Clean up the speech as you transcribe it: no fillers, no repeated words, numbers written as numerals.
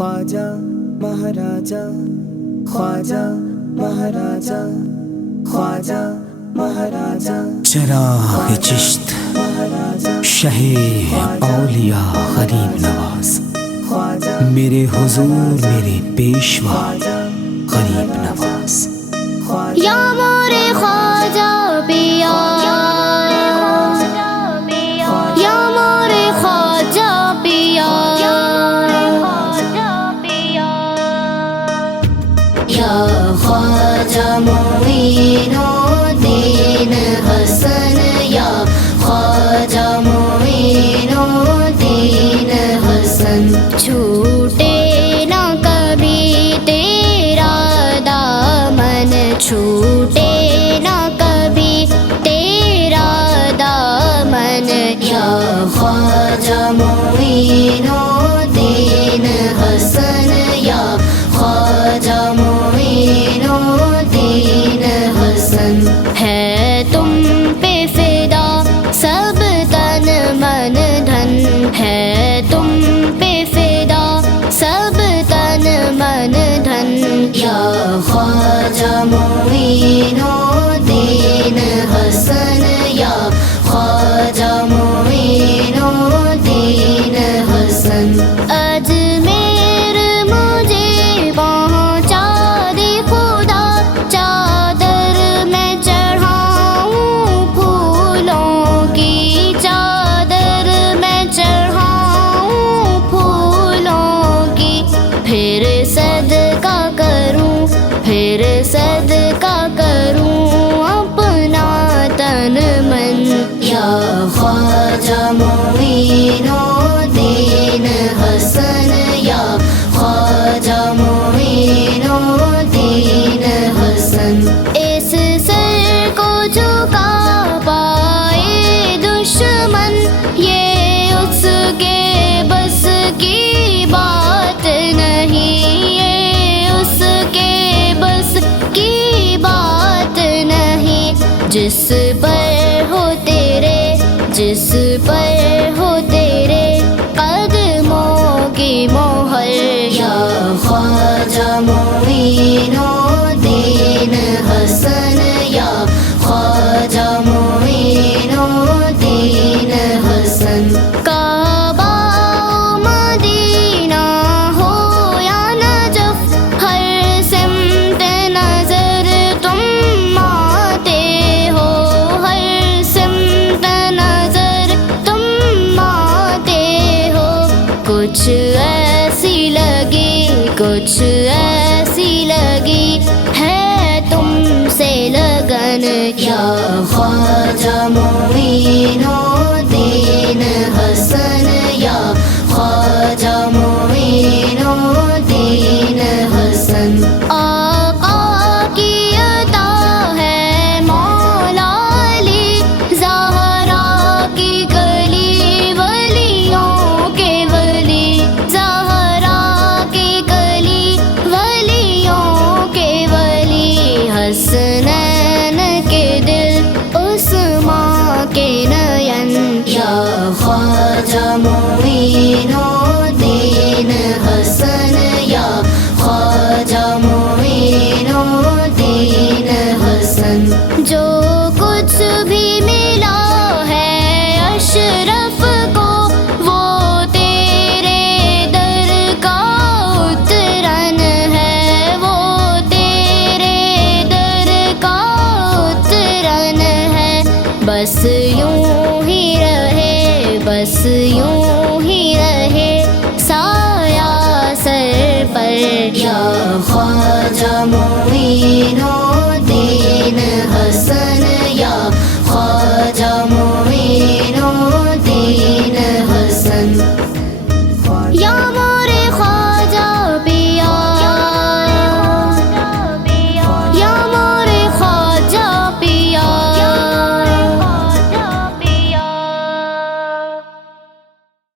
خواجہ مہاراجہ خواجہ مہاراجہ خواجہ مہاراجہ چراغ چشت شہ اولیاء غریب نواز، میرے حضور میرے پیشوا غریب نواز۔ یا مورے خواجہ پیا، یا مورے خواجہ پیا، یا خواجہ معین الدین حسن، یا خواجہ معین الدین حسن، چھوٹے نہ کبھی تیرا دامن، چھوٹے نہ کبھی تیرا دامن، یا خواجہ معین الدین حسن، یا خواجہ معین الدین حسن۔ ہے تم پہ فدا سب تن من دھن، ہے تم پہ فدا سب تن من دھن، یا خواجہ معین الدین حسن، یا خواجہ معین الدین حسن۔ اجمیر مجھے پہنچا دے خدا، چادر میں چڑھاؤں پھولوں کی، چادر میں چڑھاؤں پھولوں کی، پھر صدقہ کروں، پھر صدقہ کروں اپنا تن من، یا خواجہ معین الدین حسن، یا خواجہ معین الدین حسن۔ اس سر کو جھکا پائے دشمن، یہ اس کے بس کی بات نہیں، یہ اس کے بس کی بات نہیں، جس پر ہو تیرے، جس پر ہو تیرے قدموں کی مہر، یا خواجہ معین الدین حسن، یا خواجہ معین الدین حسن۔ کعبہ مدینہ ہو یا نجف، ہر سمت نظر تم آتے ہو، ہر سمت نظر تم آتے ہو، کچھ ایسی لگی، کچھ ایسی لگی ہے تم سے لگن، یا خواجہ معین الدین حسن، یا خواجہ معین الدین حسن۔ آقا کی عطا ہے مولا علی، زہرا کی کلی ولیوں کے ولی، زہرا کی کلی ولیوں کے ولی، حسنین کے دل عثمان کے نین، یا خواجہ معین الدین حسن، یا خواجہ معین الدین حسن۔ جو کچھ بھی ملا ہے اشرف کو، وہ تیرے در کا اترن ہے، وہ تیرے در کا اترن ہے، بس یوں ہی رہے، بس یوں ہی رہے سایہ سر پر، یا خواجہ معین